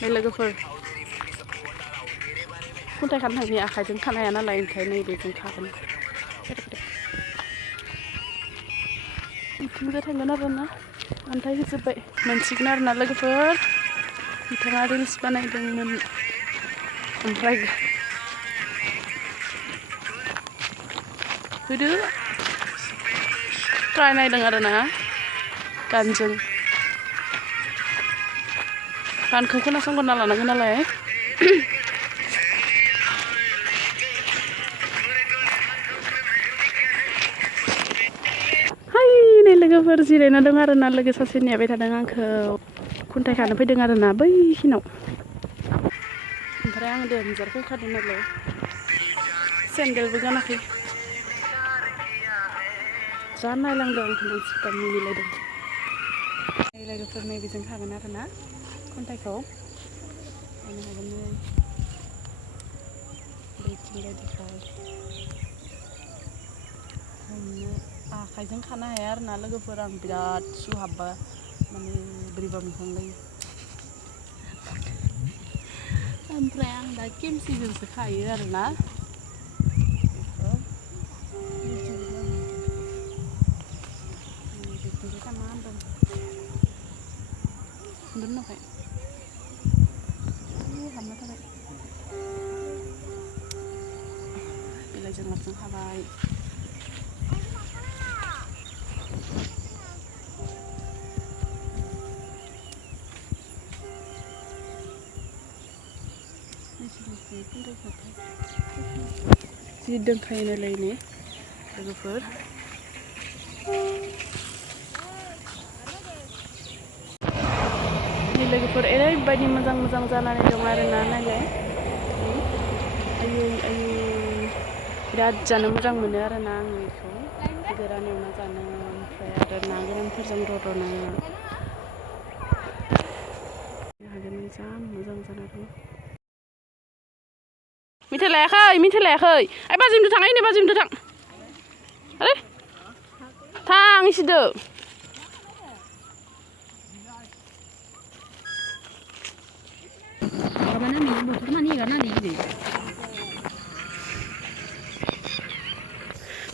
नै लोगोफोर खुन्थाइ खानथाइनि आखाइजों खानो हाया नालाय ओंखायनो नैबेजों खागोन बिथिंजाय थांगोन आरोना अन्थाइ होजोब्बाय मोनसिगोन आरोना लोगोफोर बिथाङा रिल्स बानायदोंमोन ओमफ्राय होदो ट्राय नायदों आरोना गानजों गानखौ खोनासंग्रोना लानांगोन नालाय हाय नै लोगोफोर जिरायना दं आरोना लोगो सासे नेबाय थादों आंखौ खुन्थाइ खानो फैदों आरोना बैखिनाव ओमफ्राय आं देनजार फैखादों नालाय सेन्देलबो गानाखै जा नायलांदों आंखौ मानसिफ्रा मिनिलायदों नै लोगोफोर नैबेजों खागोन आरोना खुन्थाइखौ नायनो हागोन नै बैथिंजाय हमनो आखाइजों खानो हाया आरोना लोगोफोर आं बिराद सु हाबबा माने बोरैबा मोनखांलायो ओमफ्राय आं दा केमसिजोंसो खायो आरोना बेखौ खाना होनदों दोननोखाय हाबना थाबाय बिलाइजों लाबजों खाबाय जि दोनखायो नालाय नै लोगोफोर नै लोगोफोर ओरैबायदि मोजां मोजां जानानै दं आरोना नायलाय आयै आयै बिराद जानो मोजां मोनो आरोना आङो बेखौ गोरान एवना जानो ओमफ्राय आरो ना गोरानफोरजों रद'नो हागोन जा मोजां जाना दं मिथाइ लायाखै ओइ बाजिमदो थां ओइनै बाजिमदो थां आरे थां इसिदो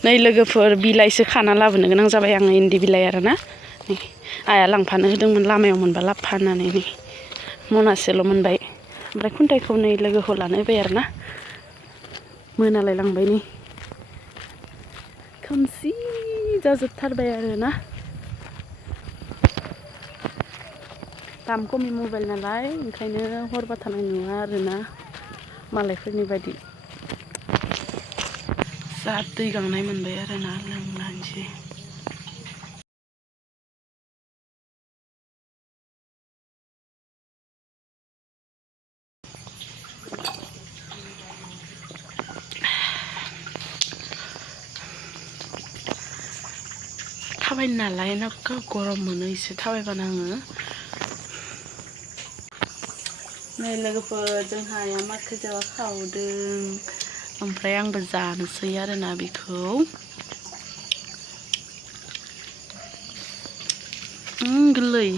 नै लोगोफोर बिलाइसो खाना लाबोनो गोनां जाबाय आङो इन्दि बिलाइ आरोना नै आइया लांफानो होदोंमोन लामायाव मोनबा लाबफा होननानै नै मनासेल' मोनबाय ओमफ्राय खुन्थाइखौ नै लोगोखौ लानो होबाय आरोना मोनालाय लांबाय नै खोमसि जाजोबथारबाय आरोना दाम खमि मबाइल नालाय ओंखायनो हरबा थानाय नुवा आरोना मालायफोरनि बायदि जा दै गांनाय मोनबाय आरोना लोंनानैसै थाबायनो नालाय नोगोर गरम मोनो एसे थाबायबानो आङो नै लोगोफोर जोंहा आइया माखो जाबा खावदों ओमफ्राय आंबो जानोसै आरोना बेखौ गोरलै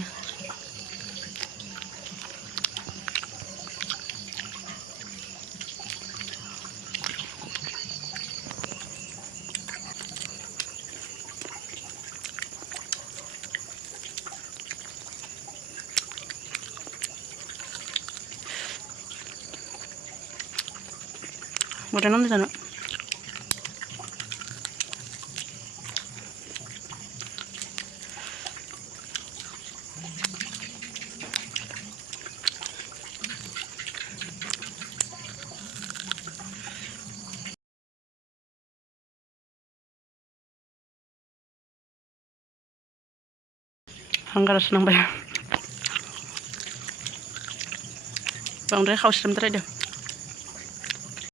Buat apa sana? Hanggar senang banget. Bang Dre kau sedem tadi.